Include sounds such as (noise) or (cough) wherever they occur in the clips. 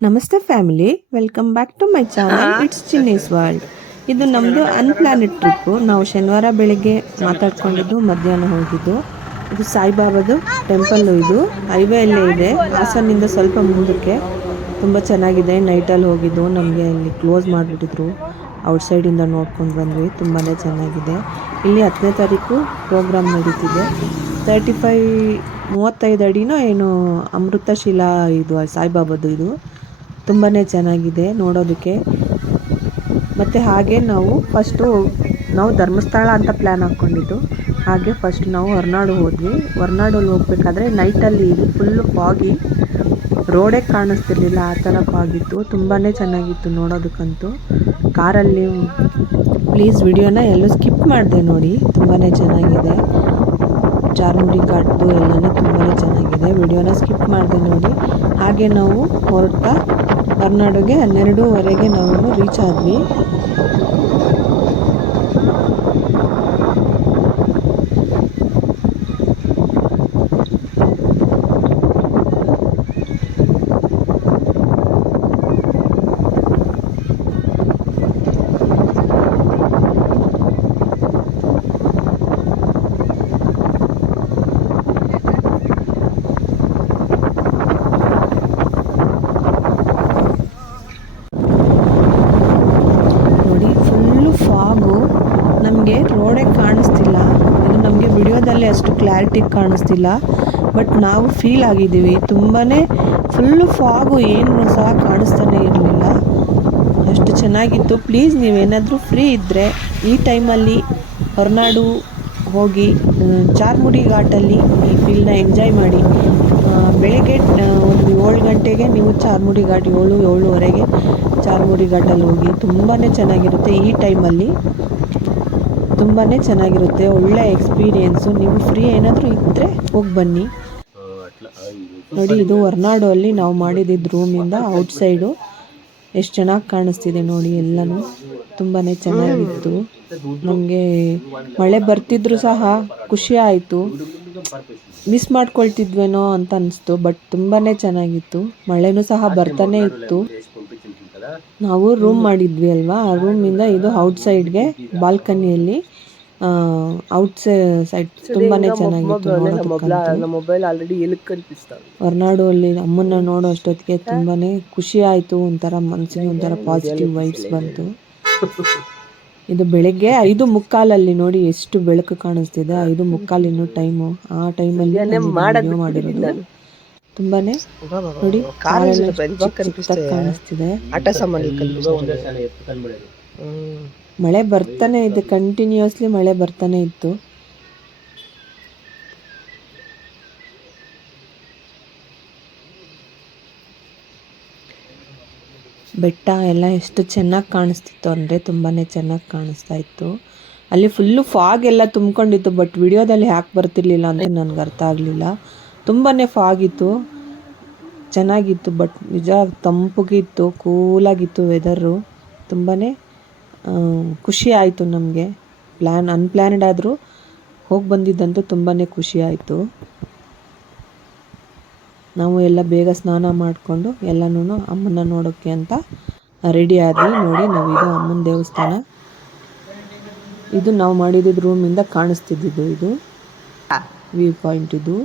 ನಮಸ್ತೆ family welcome back to my channel. It's Chinni's world ಇದು ನಮ್ಮದು ಅನ್ಪ್ಲಾನೆಡ್ ಟ್ರಿಪ್ಪು ನಾವು ಶನಿವಾರ ಬೆಳಿಗ್ಗೆ ಮಾತಾಡ್ಕೊಂಡಿದ್ದು ಮಧ್ಯಾಹ್ನ ಹೋಗಿದ್ದು. ಇದು ಸಾಯಿಬಾಬಾದು ಟೆಂಪಲ್ಲು ಇದು. ಹೈವೇ ಅಲ್ಲೇ ಇದೆ. ಹಾಸನಿಂದ ಸ್ವಲ್ಪ ಮುಂದಕ್ಕೆ. ತುಂಬ ಚೆನ್ನಾಗಿದೆ. ನೈಟಲ್ಲಿ ಹೋಗಿದ್ದು. ನಮಗೆ ಇಲ್ಲಿ ಕ್ಲೋಸ್ ಮಾಡಿಬಿಟ್ಟಿದ್ರು. ಔಟ್ಸೈಡಿಂದ ನೋಡ್ಕೊಂಡು ಬಂದ್ವಿ. ತುಂಬಾ ಚೆನ್ನಾಗಿದೆ. ಇಲ್ಲಿ ಹತ್ತನೇ ತಾರೀಕು ಪ್ರೋಗ್ರಾಮ್ ನಡೀತಿದೆ. ತರ್ಟಿ ಫೈ ಮೂವತ್ತೈದು ಅಡಿನೋ ಏನು ಅಮೃತಶಿಲಾ ಇದು ಸಾಯಿಬಾಬಾದು ಇದು. ತುಂಬಾ ಚೆನ್ನಾಗಿದೆ ನೋಡೋದಕ್ಕೆ. ಮತ್ತು ಹಾಗೆ ನಾವು ಫಸ್ಟು ನಾವು ಧರ್ಮಸ್ಥಳ ಅಂತ ಪ್ಲ್ಯಾನ್ ಹಾಕ್ಕೊಂಡಿದ್ದು. ಹಾಗೆ ಫಸ್ಟ್ ನಾವು ಹೊರನಾಡು ಹೋದ್ವಿ. ಹೊರನಾಡಲ್ಲಿ ಹೋಗ್ಬೇಕಾದ್ರೆ ನೈಟಲ್ಲಿ ಇದು ಫುಲ್ಲು ಫಾಗಿ ರೋಡೇ ಕಾಣಿಸ್ತಿರ್ಲಿಲ್ಲ, ಆ ಥರ ಫಾಗಿತ್ತು ತುಂಬಾ ಚೆನ್ನಾಗಿತ್ತು ನೋಡೋದಕ್ಕಂತೂ. ಕಾರಲ್ಲಿ ಪ್ಲೀಸ್ ವಿಡಿಯೋನ ಎಲ್ಲೂ ಸ್ಕಿಪ್ ಮಾಡಿದೆ ನೋಡಿ. ತುಂಬಾ ಚೆನ್ನಾಗಿದೆ. ಚಾರ್ಮುಡಿ ಘಾಟ್ದು ಎಲ್ಲನೂ ತುಂಬಾ ಚೆನ್ನಾಗಿದೆ. ವಿಡಿಯೋನ ಸ್ಕಿಪ್ ಮಾಡಿದೆ ನೋಡಿ. ಹಾಗೆ ನಾವು ಹೊರಡ್ತಾ ಹೊರನಾಡುಗೆ ಹನ್ನೆರಡೂವರೆಗೆ ನಾವು ರೀಚ್ ಆದ್ವಿ ನೋಡಿ ಫುಲ್ಲು ಫಾಗು ನಮಗೆ ರೋಡೇ ಕಾಣಿಸ್ತಿಲ್ಲ ಇದು ನಮಗೆ ವಿಡಿಯೋದಲ್ಲಿ ಕ್ಲಾರಿಟಿ ಕಾಣಿಸ್ತಿಲ್ಲ. ಬಟ್ ನಾವು ಫೀಲ್ ಆಗಿದ್ದೀವಿ. ತುಂಬಾ ಫುಲ್ಲು ಫಾಗು ಏನು ಸಹ ಕಾಣಿಸ್ತಾನೆ ಇರಲಿಲ್ಲ. ಅಷ್ಟು ಚೆನ್ನಾಗಿತ್ತು. ಪ್ಲೀಸ್ ನೀವೇನಾದರೂ ಫ್ರೀ ಇದ್ದರೆ ಈ ಟೈಮಲ್ಲಿ ಹೊರನಾಡು ಹೋಗಿ ಚಾರ್ಮುಡಿ ಘಾಟಲ್ಲಿ ಈ ಫೀಲ್ನ ಎಂಜಾಯ್ ಮಾಡಿ. ಬೆಳಗ್ಗೆ ಒಂದು ಏಳು ಗಂಟೆಗೆ ನೀವು ಚಾರ್ಮುಡಿ ಘಾಟ್ ಏಳು, ಏಳುವರೆಗೆ ಚಾರ್ಮುಡಿ ಘಾಟಲ್ಲಿ ಹೋಗಿ ತುಂಬಾ ಚೆನ್ನಾಗಿರುತ್ತೆ ಈ ಟೈಮಲ್ಲಿ ತುಂಬಾ ಚೆನ್ನಾಗಿರುತ್ತೆ, ಒಳ್ಳೆ ಎಕ್ಸ್ಪೀರಿಯೆನ್ಸು ನೀವು ಫ್ರೀ ಏನಾದರೂ ಇದ್ದರೆ ಹೋಗಿ ಬನ್ನಿ. ನೋಡಿ, ಇದು ಹೊರ್ನಾಡು ಅಲ್ಲಿ ನಾವು ಮಾಡಿದ್ದು ರೂಮಿಂದ ಔಟ್ಸೈಡು ಎಷ್ಟು ಚೆನ್ನಾಗಿ ಕಾಣಿಸ್ತಿದೆ ನೋಡಿ ಎಲ್ಲನೂ. ತುಂಬಾ ಚೆನ್ನಾಗಿತ್ತು. ನಮಗೆ ಮಳೆ ಬರ್ತಿದ್ರು ಸಹ ಖುಷಿ ಆಯಿತು. ಮಿಸ್ ಮಾಡ್ಕೊಳ್ತಿದ್ವೇನೋ ಅಂತ ಅನಿಸ್ತು ಬಟ್ ತುಂಬಾ ಚೆನ್ನಾಗಿತ್ತು. ಮಳೆನೂ ಸಹ ಬರ್ತಾನೆ ಇತ್ತು. ನಾವು ರೂಮ್ ಮಾಡಿದ್ವಿ ಅಲ್ವಾ? ಆ ರೂಮಿಂದ ಇದು ಔಟ್ಸೈಡ್ಗೆ ಬಾಲ್ಕನಿಯಲ್ಲಿ ಔಟ್ ಸೈಡ್ ತುಂಬಾನೇ ಚೆನ್ನಾಗಿತ್ತು ಮೊಬೈಲ್ ಆಲ್ರೆಡಿ ಹೊರನಾಡು ಅಲ್ಲಿ ಅಮ್ಮನ್ನ ನೋಡೋ ಅಷ್ಟೊತ್ತಿಗೆ ತುಂಬಾನೇ ಖುಷಿ ಆಯ್ತು ಒಂಥರ ಮನಸ್ಸಿಗೆ ಒಂಥರ ಪಾಸಿಟಿವ್ ವೈಬ್ಸ್ ಬಂತು. (laughs) ಇದು ಬೆಳಗ್ಗೆ ಐದು ಮುಕ್ಕಾಲಲ್ಲಿ ನೋಡಿ ಎಷ್ಟು ಬೆಳಕು ಕಾಣಿಸ್ತಿದೆ ಐದು ಮುಕ್ಕಾಲಿನ ಟೈಮು. ಆ ಟೈಮಲ್ಲಿ ಮಾಡಿರೋದು. ತುಂಬಾನೇ. ನೋಡಿ ಕಾರೆಲ್ಲ ಕಾಣಿಸ್ತಿದೆ. ಆಟ ಮಳೆ ಬರ್ತಾನೆ ಇದೆ ಕಂಟಿನ್ಯೂಸ್ಲಿ ಮಳೆ ಬರ್ತಾನೆ ಇತ್ತು. ಬೆಟ್ಟ ಎಲ್ಲ ಎಷ್ಟು ಚೆನ್ನಾಗಿ ಕಾಣಿಸ್ತಿತ್ತು ಅಂದರೆ ತುಂಬಾ ಚೆನ್ನಾಗಿ ಕಾಣಿಸ್ತಾ ಇತ್ತು. ಅಲ್ಲಿ ಫುಲ್ಲು ಫಾಗ್ ಎಲ್ಲ ತುಂಬ್ಕೊಂಡಿತ್ತು ಬಟ್ ವಿಡಿಯೋದಲ್ಲಿ ಯಾಕೆ ಬರ್ತಿರ್ಲಿಲ್ಲ ಅಂತ ನನಗೆ ಅರ್ಥ ಆಗಲಿಲ್ಲ. ತುಂಬಾ ಫಾಗಿತ್ತು. ಚೆನ್ನಾಗಿತ್ತು ಬಟ್ ನಿಜ ತಂಪಗಿತ್ತು ಕೂಲಾಗಿತ್ತು ವೆದರು. ತುಂಬಾ ಖುಷಿ ಆಯಿತು ನಮಗೆ. ಪ್ಲ್ಯಾನ್ ಅನ್ಪ್ಲ್ಯಾನ್ಡ್ ಆದರೂ ಹೋಗಿ ಬಂದಿದ್ದಂತೂ ತುಂಬಾ ಖುಷಿ ಆಯಿತು. ನಾವು ಎಲ್ಲ ಬೇಗ ಸ್ನಾನ ಮಾಡಿಕೊಂಡು ಎಲ್ಲನೂ ಅಮ್ಮನ ನೋಡೋಕ್ಕೆ ಅಂತ ರೆಡಿ ಆದ್ವಿ. ನೋಡಿ ನಾವು ಇದು ಅಮ್ಮನ ದೇವಸ್ಥಾನ. ಇದು ನಾವು ಮಾಡಿದ್ದು ರೂಮಿಂದ ಕಾಣಿಸ್ತಿದ್ದಿದ್ದು ಇದು. ವ್ಯೂ ಪಾಯಿಂಟ್ ಇದು.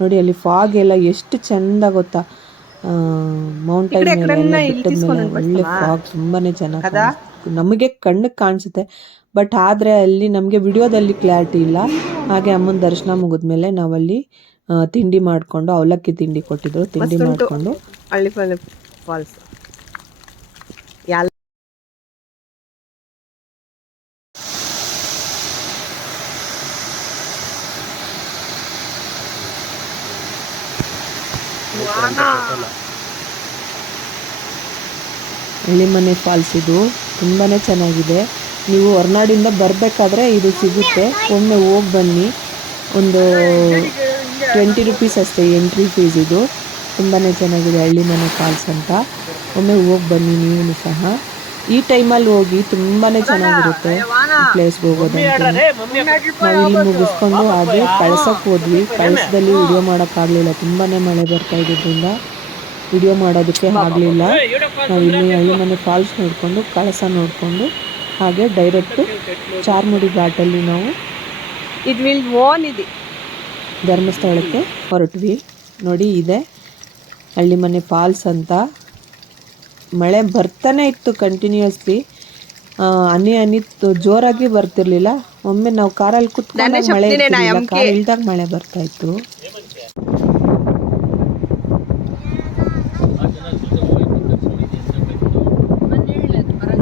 ನೋಡಿ ಅಲ್ಲಿ ಫಾಗ್ ಎಲ್ಲ ಎಷ್ಟು ಚೆಂದ ಗೊತ್ತಾ? ಮೌಂಟೈನ್ ಮೇಲೆ ಬೆಟ್ಟದ ಮೇಲೆ ಒಳ್ಳೆ ಫಾಗ್ ತುಂಬಾನೇ ಚೆನ್ನಾಗಿ ನಮಗೆ ಕಣ್ಣಿಗೆ ಕಾಣಿಸುತ್ತೆ ಬಟ್ ಆದರೆ ಅಲ್ಲಿ ನಮಗೆ ವಿಡಿಯೋದಲ್ಲಿ ಕ್ಲಾರಿಟಿ ಇಲ್ಲ. ಹಾಗೆ ಅಮ್ಮನ ದರ್ಶನ ಮುಗಿದ್ಮೇಲೆ ನಾವಲ್ಲಿ ತಿಂಡಿ ಮಾಡಿಕೊಂಡು ಅವಲಕ್ಕಿ ತಿಂಡಿ ಕೊಟ್ಟಿದ್ರು. ತಿಂಡಿ ಮಾಡಿಕೊಂಡು. ಫಾಲ್ಸ್ ಹಳ್ಳಿಮನೆ ಫಾಲ್ಸ್ ಇದು. ತುಂಬಾ ಚೆನ್ನಾಗಿದೆ. ನೀವು ಹೊರನಾಡಿಂದ ಬರಬೇಕಾದ್ರೆ ಇದು ಸಿಗುತ್ತೆ. ಒಮ್ಮೆ ಹೋಗಿ ಬನ್ನಿ. ಒಂದು ಟ್ವೆಂಟಿ ರುಪೀಸ್ ಅಷ್ಟೇ ಎಂಟ್ರಿ ಫೀಸ್ ಇದು. ತುಂಬಾ ಚೆನ್ನಾಗಿದೆ ಹಳ್ಳಿಮನೆ ಫಾಲ್ಸ್ ಅಂತ. ಒಮ್ಮೆ ಹೋಗಿ ಬನ್ನಿ ನೀವು ಸಹ. ಈ ಟೈಮಲ್ಲಿ ಹೋಗಿ ತುಂಬಾ ಚೆನ್ನಾಗಿರುತ್ತೆ ಪ್ಲೇಸ್ಗೆ ಹೋಗೋದಂತ. ನಾವು ಇಲ್ಲಿ ಮುಗಿಸ್ಕೊಂಡು ಹಾಗೆ ಕಳ್ಸಕ್ಕೆ ಹೋದ್ವಿ. ಕಳಸದಲ್ಲಿ ವಿಡಿಯೋ ಮಾಡೋಕ್ಕಾಗಲಿಲ್ಲ ತುಂಬಾ ಮಳೆ ಬರ್ತಾ ಇದ್ದಿದ್ದರಿಂದ ವಿಡಿಯೋ ಮಾಡೋದಕ್ಕೆ ಆಗಲಿಲ್ಲ. ನಾವು ಇಲ್ಲಿ ಫಾಲ್ಸ್ ನೋಡಿಕೊಂಡು ಕಳಸ ನೋಡಿಕೊಂಡು ಹಾಗೆ ಡೈರೆಕ್ಟ್ ಚಾರ್ಮುಡಿ ಘಾಟಲ್ಲಿ ನಾವು ಇಟ್ ವಿಲ್ ಓನ್ ಇದೆ. ಧರ್ಮಸ್ಥಳಕ್ಕೆ ಹೊರಟ್ವಿ. ನೋಡಿ ಇದೆ ಹಳ್ಳಿ ಮನೆ ಫಾಲ್ಸ್ ಅಂತ. ಮಳೆ ಬರ್ತಾನೆ ಇತ್ತು ಕಂಟಿನ್ಯೂಸ್ಲಿ ಹನಿ ಹನಿ ತು- ಜೋರಾಗಿ ಬರ್ತಿರ್ಲಿಲ್ಲ. ಒಮ್ಮೆ ನಾವು ಕಾರಲ್ಲಿ ಕುತ್ಕೊಂಡ ಮಳೆ ಮಳೆ ಬರ್ತಾ ಇತ್ತು.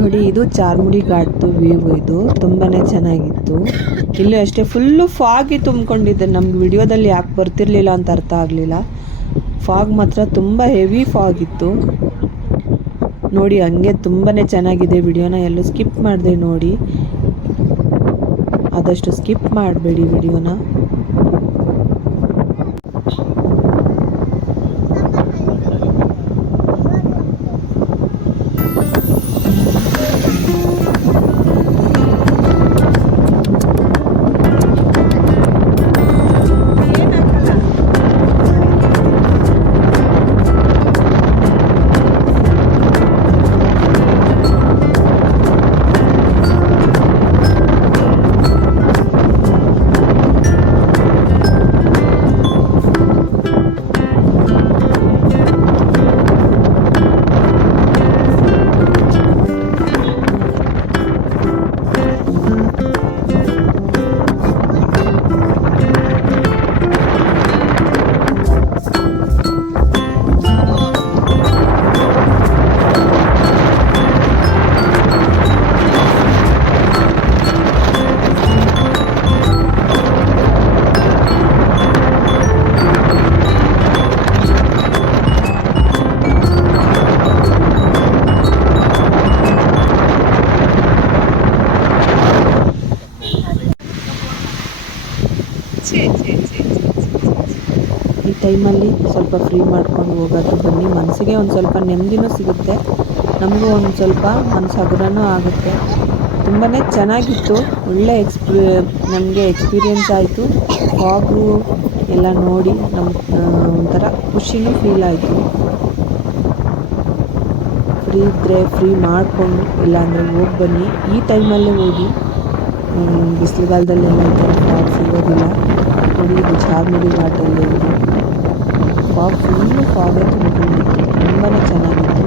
ನೋಡಿ, ಇದು ಚಾರ್ಮುಡಿ ಘಾಟ್ದು ವ್ಯೂ ಇದು. ತುಂಬಾನೇ ಚೆನ್ನಾಗಿತ್ತು. ಇಲ್ಲಿ ಅಷ್ಟೇ ಫುಲ್ಲು ಫಾಗಿ ತುಂಬಿಕೊಂಡಿದ್ದೆ ನಮ್ಗೆ ವಿಡಿಯೋದಲ್ಲಿ ಯಾಕೆ ಬರ್ತಿರ್ಲಿಲ್ಲ ಅಂತ ಅರ್ಥ ಆಗಲಿಲ್ಲ. ಫಾಗ್ ಮಾತ್ರ ತುಂಬ ಹೆವಿ ಫಾಗ್ ಇತ್ತು. ನೋಡಿ, ಹಂಗೆ ತುಂಬಾನೇ ಚೆನ್ನಾಗಿದೆ ವಿಡಿಯೋನ. ಎಲ್ಲೂ ಸ್ಕಿಪ್ ಮಾಡಿದೆ ನೋಡಿ. ಆದಷ್ಟು ಸ್ಕಿಪ್ ಮಾಡಬೇಡಿ ವಿಡಿಯೋನ. ಸ್ವಲ್ಪ ಫ್ರೀ ಮಾಡ್ಕೊಂಡು ಹೋಗೋದು ಬನ್ನಿ. ಮನಸ್ಸಿಗೆ ಒಂದು ಸ್ವಲ್ಪ ನೆಮ್ಮದಿನೂ ಸಿಗುತ್ತೆ. ನಮಗೂ ಒಂದು ಸ್ವಲ್ಪ ಮನಸ್ಸು ಹಗುರನೂ ಆಗುತ್ತೆ. ತುಂಬಾ ಚೆನ್ನಾಗಿತ್ತು. ಒಳ್ಳೆ ಎಕ್ಸ್ಪೀ ನಮಗೆ ಎಕ್ಸ್ಪೀರಿಯೆನ್ಸ್ ಆಯಿತು. ಫಾಗು ಎಲ್ಲ ನೋಡಿ ನಮ್ಮ ಒಂಥರ ಖುಷಿನೂ ಫೀಲ್ ಆಯಿತು. ಫ್ರೀ ಇದ್ದರೆ ಫ್ರೀ ಮಾಡಿಕೊಂಡು ಇಲ್ಲಾಂದರೆ ಹೋಗಿ ಬನ್ನಿ. ಈ ಟೈಮಲ್ಲೇ ಹೋಗಿ ಬಿಸಿಲುಗಾಲದಲ್ಲೆಲ್ಲ ಈ ಥರ ಫಾಗ್ ಸಿಗೋದಿಲ್ಲ. ನೋಡಿ, ಇದು ಚಾರ್ಮುಡಿ ಘಾಟಲ್ಲಿ ಇದೆ ಫಾಗ್ ಫುಲ್ಲು ಫಾಗೇ ತುಂಬಿಕೊಂಡಿತ್ತು ತುಂಬಾ ಚೆನ್ನಾಗಿತ್ತು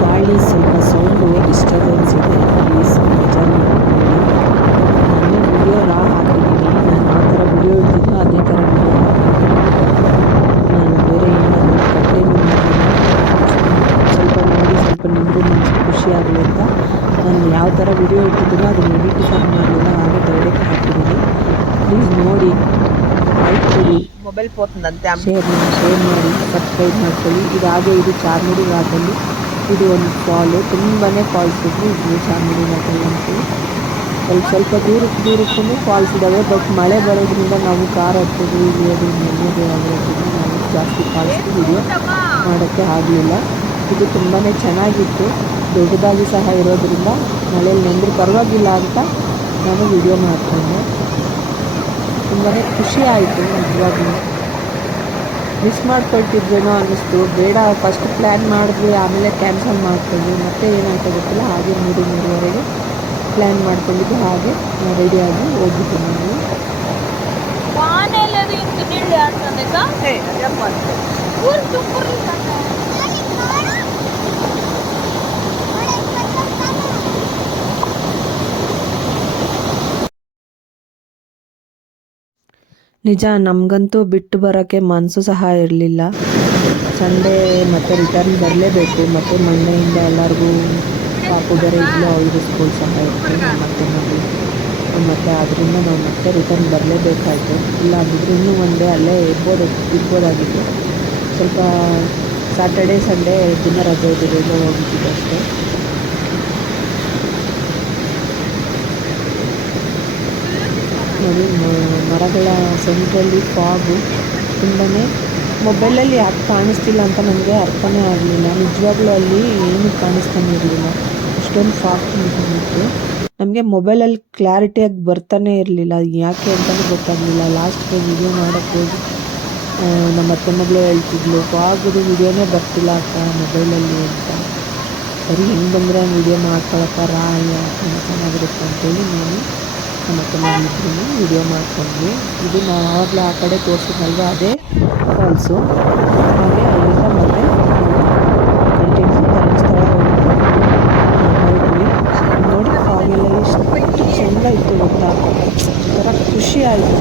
ಗಾಳಿ ಸ್ವಲ್ಪ ಸೌಂಡು ಡಿಸ್ಟರ್ಬೆನ್ಸ್ ಇದೆ ಪ್ಲೀಸ್ ಬೇಜಾರು ಮಾಡ್ಕೊಳ್ಳಿ ನಾನು ವಿಡಿಯೋ ರಾ ಹಾಕಿದ್ದೀನಿ ನಾನು ಆ ಥರ ವಿಡಿಯೋ ಇಡ್ತಿದ್ನೋ ಅದೇ ಥರ ವಿಡಿಯೋ ನಾನು ಬೇರೆ ಏನಾದರೂ ಕಟ್ಟೆನೂ ಸ್ವಲ್ಪ ನೋಡಿ ಸ್ವಲ್ಪ ನಿಮಗೂ ಮನಸ್ಸು ಖುಷಿ ಆಗಲಿ ಅಂತ ನಾನು ಯಾವ ಥರ ವಿಡಿಯೋ ಇಟ್ಟಿದ್ದೀನೋ ಅದನ್ನು ಎಡಿಟ್ ಸಹ ಮಾಡಲಿಲ್ಲ ಹಾಗೆ ಡೈರೆಕ್ಟ್ ಹಾಕಿದ್ದೀನಿ. ಪ್ಲೀಸ್ ನೋಡಿ ಲೈಕ್ ಕೊಡಿ. ಮೊಬೈಲ್ ಪೋತಂದಂತೆ ಶೇರ್ ಮಾಡಿ ಶೇರ್ ಮಾಡಿ ಸಬ್ಸ್ಕ್ರೈಬ್ ಮಾಡ್ಕೊಳ್ಳಿ. ಇದು ಹಾಗೆ ಇದು ಚಾರ್ಮುಡಿ ಘಾಟಲ್ಲಿ ಇದು ಒಂದು ಫಾಲು ತುಂಬಾ ಫಾಲ್ಸ್ ಇದ್ವಿ ಇದು ಚಾರ್ಮುಡಿ ಘಾಟಲ್ಲಿ ಅಂತೀವಿ ಸ್ವಲ್ಪ ಸ್ವಲ್ಪ ದೂರಕ್ಕೆ ದೂರಕ್ಕೂ ಫಾಲ್ಸ್ ಇದ್ದಾವೆ. ಬಟ್ ಮಳೆ ಬರೋದ್ರಿಂದ ನಾವು ಕಾರ್ ಹತ್ತೋದು ಇಳಿಯೋದು ನೆಮ್ಮದಿ ಆಗಿರೋದ್ರಿಂದ ನಾವು ಜಾಸ್ತಿ ಫಾಲ್ಸ್ ವಿಡಿಯೋ ಮಾಡೋಕ್ಕೆ ಆಗಲಿಲ್ಲ. ಇದು ತುಂಬಾ ಚೆನ್ನಾಗಿತ್ತು. ದೊಡ್ಡದಾಗಿ ಸಹ ಇರೋದ್ರಿಂದ ಮಳೆಯಲ್ಲಿ ನೆಂದರೂ ಪರವಾಗಿಲ್ಲ ಅಂತ ನಾನು ವಿಡಿಯೋ ಮಾಡಿಕೊಂಡೆ ತುಂಬಾ ಖುಷಿ ಆಯಿತು, ನಿಜವಾಗ್ಲೂ. ಮಿಸ್ ಮಾಡ್ಕೊಳ್ತಿದ್ರೇನೋ ಅನ್ನಿಸ್ತು. ಬೇಡ ಫಸ್ಟ್ ಪ್ಲ್ಯಾನ್ ಮಾಡಿದ್ವಿ, ಆಮೇಲೆ ಕ್ಯಾನ್ಸಲ್ ಮಾಡ್ಕೊಂಡ್ವಿ. ಮತ್ತೆ ಏನಾಯ್ತು ಗೊತ್ತಿಲ್ಲ, ಹಾಗೆ ಮೂರು, ಮೂರುವರೆಗೆ ಪ್ಲ್ಯಾನ್ ಮಾಡ್ಕೊಂಡಿದ್ದು ಹಾಗೆ ರೆಡಿಯಾಗಿ ಹೋಗಿದ್ದು ನಾವು. ನಿಜ, ನಮಗಂತೂ ಬಿಟ್ಟು ಬರೋಕ್ಕೆ ಮನಸ್ಸು ಸಹ ಇರಲಿಲ್ಲ. ಸಂಡೇ ಮತ್ತೆ ರಿಟರ್ನ್ ಬರಲೇಬೇಕು ಮತ್ತು ಮಂಡೆಯಿಂದ ಎಲ್ಲರಿಗೂ ಪಾಪು ಬೇರೆ ಇದ್ಲು ಅವ್ರಿಗೂ ಸ್ಕೂಲ್ ಸಹ ಇತ್ತು ಮತ್ತೆ ಮಗಳು ಮತ್ತು ಅದರಿಂದ ನಾವು ಮತ್ತೆ ರಿಟರ್ನ್ ಬರಲೇಬೇಕಾಯಿತು. ಇಲ್ಲ ಅಂದಿದ್ರೆ ಇನ್ನೂ ಒಂದೇ ಅಲ್ಲೇ ಇರ್ಬೋದು, ಇರ್ಬೋದಾಗಿತ್ತು. ಸ್ವಲ್ಪ ಸ್ಯಾಟರ್ಡೇ ಸಂಡೇ ದಿನ ರಜೆ ಇದ್ದಿದ್ದರಿಂದ ಹೋಗಿದ್ದಿದ್ದು ಅಷ್ಟೇ. ನೋಡಿ ಮರಗಳ ಸೆಂಟ್ರಲ್ಲಿ ಫಾಗು ತುಂಬಾ ಮೊಬೈಲಲ್ಲಿ ಯಾಕೆ ಕಾಣಿಸ್ತಿಲ್ಲ ಅಂತ ನನಗೆ ಅರ್ಥನೇ ಆಗಲಿಲ್ಲ. ನಿಜವಾಗ್ಲೂ ಅಲ್ಲಿ ಏನು ಕಾಣಿಸ್ತಾನೆ ಇರಲಿಲ್ಲ. ಅಷ್ಟೊಂದು ಫಾಗ್ ತುಂಬಿತ್ತು. ನಮಗೆ ಮೊಬೈಲಲ್ಲಿ ಕ್ಲಾರಿಟಿಯಾಗಿ ಬರ್ತಾನೆ ಇರಲಿಲ್ಲ. ಯಾಕೆ ಅಂತಲೂ ಗೊತ್ತಾಗಲಿಲ್ಲ. ಲಾಸ್ಟ್ಗೆ ವಿಡಿಯೋ ಮಾಡೋಕ್ಕೆ ನಮ್ಮ ಅತ್ತೆ ಮಗಳು ಹೇಳ್ತಿದ್ಲು ಫಾಗದು ವಿಡಿಯೋನೇ ಬರ್ತಿಲ್ಲ ಅಕ್ಕ ಮೊಬೈಲಲ್ಲಿ ಅಂತ. ಸರಿ, ಹೆಂಗೆ ಬಂದರೆ ವಿಡಿಯೋ ಮಾಡ್ಕೊಳಕ್ಕ? ರಾಯ ಚೆನ್ನಾಗಿರುತ್ತೆ. ಅಂತೇಳಿ ನಾನು ಅತ್ತೆ ಮಗಳಿದ್ರು ವಿಡಿಯೋ ಮಾಡ್ಕೊಂಡ್ವಿ. ಇದು ನಾವು ಆವಾಗಲೇ ಆ ಕಡೆ ತೋರಿಸಿದ್ನಲ್ವ? ಅದೇ ಫಾಲ್ಸು ಹಾಗೆ ಅಲ್ಲಿಂದ ಮತ್ತೆ ಕಂಟಿನ್ಯೂ ಧರ್ಮಸ್ಥಳ ಹೊರಟ್ವಿ ನೋಡಿ ಫಾಗೆಲ್ಲ ಎಷ್ಟು ಚೆಂದ ಇತ್ತು ಗೊತ್ತಾ ಒಂಥರ ಖುಷಿ ಆಯಿತು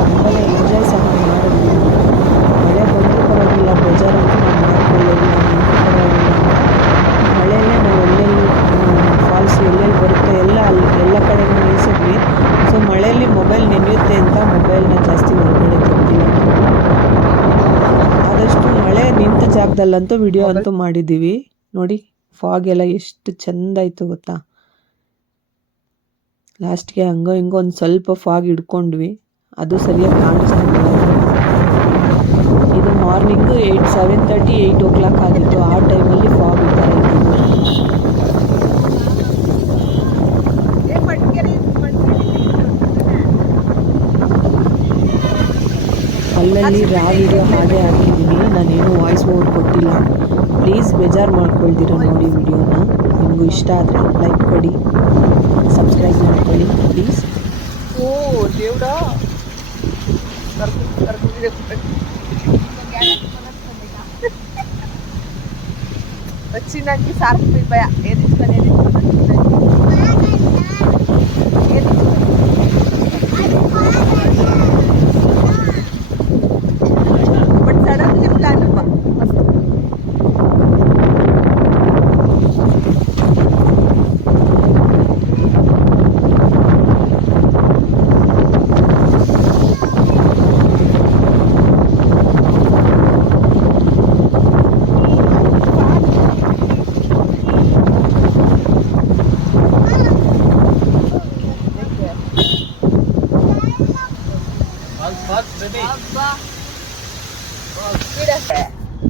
ತುಂಬಾ ಎಂಜಾಯ್ ಸಹ ಮಾಡಿದ್ವಿ ಮಳೆ ಬಂದರೂ ಪರವಾಗಿಲ್ಲ ಬೇಜಾರಂತೂ ನಾವು ಮಾಡ್ಕೊಳ್ಳೋದಿಲ್ಲ ನಿಂತು ಪರವಾಗಿಲ್ಲ ಮಳೆಯಲ್ಲೇ ನಾವು ಎಲ್ಲೆಲ್ಲಿ ಫಾಲ್ಸ್ ಎಲ್ಲೆಲ್ಲಿ ಬರುತ್ತೆ ಎಲ್ಲ ಅಲ್ಲಿ ಎಲ್ಲ ಕಡೆನೂ ನಿಲ್ಸಿದ್ವಿ ಸೊ ಮಳೆಯಲ್ಲಿ ಮೊಬೈಲ್ ನೆನೆಯುತ್ತೆ ಅಂತ ಮೊಬೈಲ್ನ ಜಾಸ್ತಿ ಹೊರಗಡೆ ತೆಗ್ದಿಲ್ಲ ಆದಷ್ಟು ಮಳೆ ನಿಂತ ಜಾಗದಲ್ಲಂತೂ ವಿಡಿಯೋ ಅಂತೂ ಮಾಡಿದ್ದೀವಿ. ನೋಡಿ ಫಾಗ್ ಎಲ್ಲ ಎಷ್ಟು ಚೆಂದ ಆಯ್ತು ಗೊತ್ತಾ? ಲಾಸ್ಟ್ಗೆ ಹಂಗೋ ಹಿಂಗೋ ಒಂದು ಸ್ವಲ್ಪ ಫಾಗ್ ಹಿಡ್ಕೊಂಡ್ವಿ. ಅದು ಸರಿಯಾಗಿ ಕಾಣಿಸ್ತಿಲ್ಲ ಇದು morning eight seven thirty eight o'clock ಆಗಿತ್ತು. ಆ ಟೈಮಲ್ಲಿ ಫಾಗ್ ಈ ಥರ ಇತ್ತು ಅಲ್ಲಲ್ಲಿ ರಾ ವಿಡಿಯೋ ಹಾಗೆ ಹಾಕಿದ್ದೀನಿ ನಾನೇನು ವಾಯ್ಸ್ ಓವರ್ ಕೊಟ್ಟಿಲ್ಲ ಪ್ಲೀಸ್ ಬೇಜಾರು ಮಾಡ್ಕೊಳ್ತೀರ ನೋಡಿ ವಿಡಿಯೋನ ನಿಮಗೂ ಇಷ್ಟ ಆದರೆ ಲೈಕ್ ಕೊಡಿ ಸಬ್ಸ್ಕ್ರೈಬ್ ಮಾಡ್ಕೊಳ್ಳಿ ಪ್ಲೀಸ್ ಓ ದೇವ್ರಾ ಕರ್ಕೊಂಡು ಕರ್ಕೊಂಡಿದೆ వచ్చినాకి (laughs) సార్కి భయ ఏది ఇస్తాను ఏది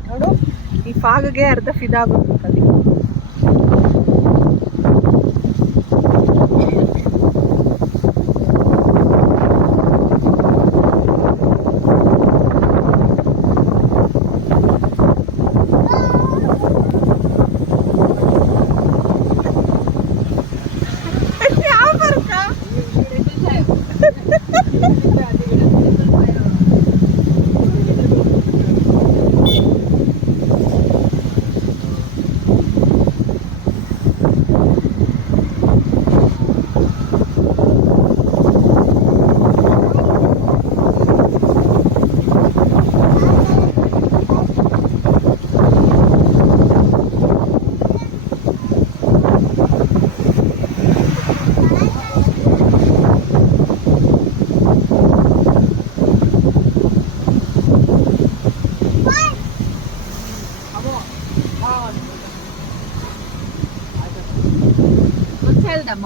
ನೋಡು ಈ ಫಾಗ್ಗೆ ಅರ್ಧ ಫಿದಾಗುತ್ತೆ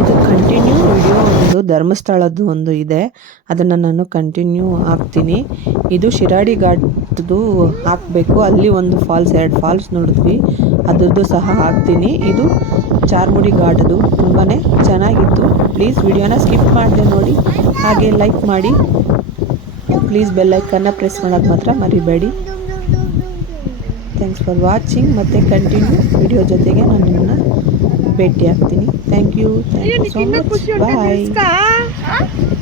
ಇದು ಕಂಟಿನ್ಯೂ ವಿಡಿಯೋ ಒಂದು ಧರ್ಮಸ್ಥಳದ್ದು ಒಂದು ಇದೆ. ಅದನ್ನು ನಾನು ಕಂಟಿನ್ಯೂ ಹಾಕ್ತೀನಿ. ಇದು ಶಿರಾಡಿ ಘಾಟ್ದು ಹಾಕಬೇಕು. ಅಲ್ಲಿ ಒಂದು ಫಾಲ್ಸ್ ಎರಡು ಫಾಲ್ಸ್ ನೋಡಿದ್ವಿ. ಅದರದ್ದು ಸಹ ಹಾಕ್ತೀನಿ. ಇದು ಚಾರ್ಮುಡಿ ಘಾಟ್ದು. ತುಂಬಾ ಚೆನ್ನಾಗಿತ್ತು. ಪ್ಲೀಸ್ ವಿಡಿಯೋನ ಸ್ಕಿಪ್ ಮಾಡಿದೆ ನೋಡಿ. ಹಾಗೆ ಲೈಕ್ ಮಾಡಿ. ಪ್ಲೀಸ್ ಬೆಲ್ಲೈಕನ್ನ ಪ್ರೆಸ್ ಮಾಡೋದು ಮಾತ್ರ ಮರಿಬೇಡಿ. ಥ್ಯಾಂಕ್ಸ್ ಫಾರ್ ವಾಚಿಂಗ್ ಮತ್ತು ಕಂಟಿನ್ಯೂ ವಿಡಿಯೋ ಜೊತೆಗೆ ನಾನು ನಿಮ್ಮನ್ನ ಭೇಟಿ ಆಗ್ತೀನಿ. Thank you thank you so much bye ¿Ah?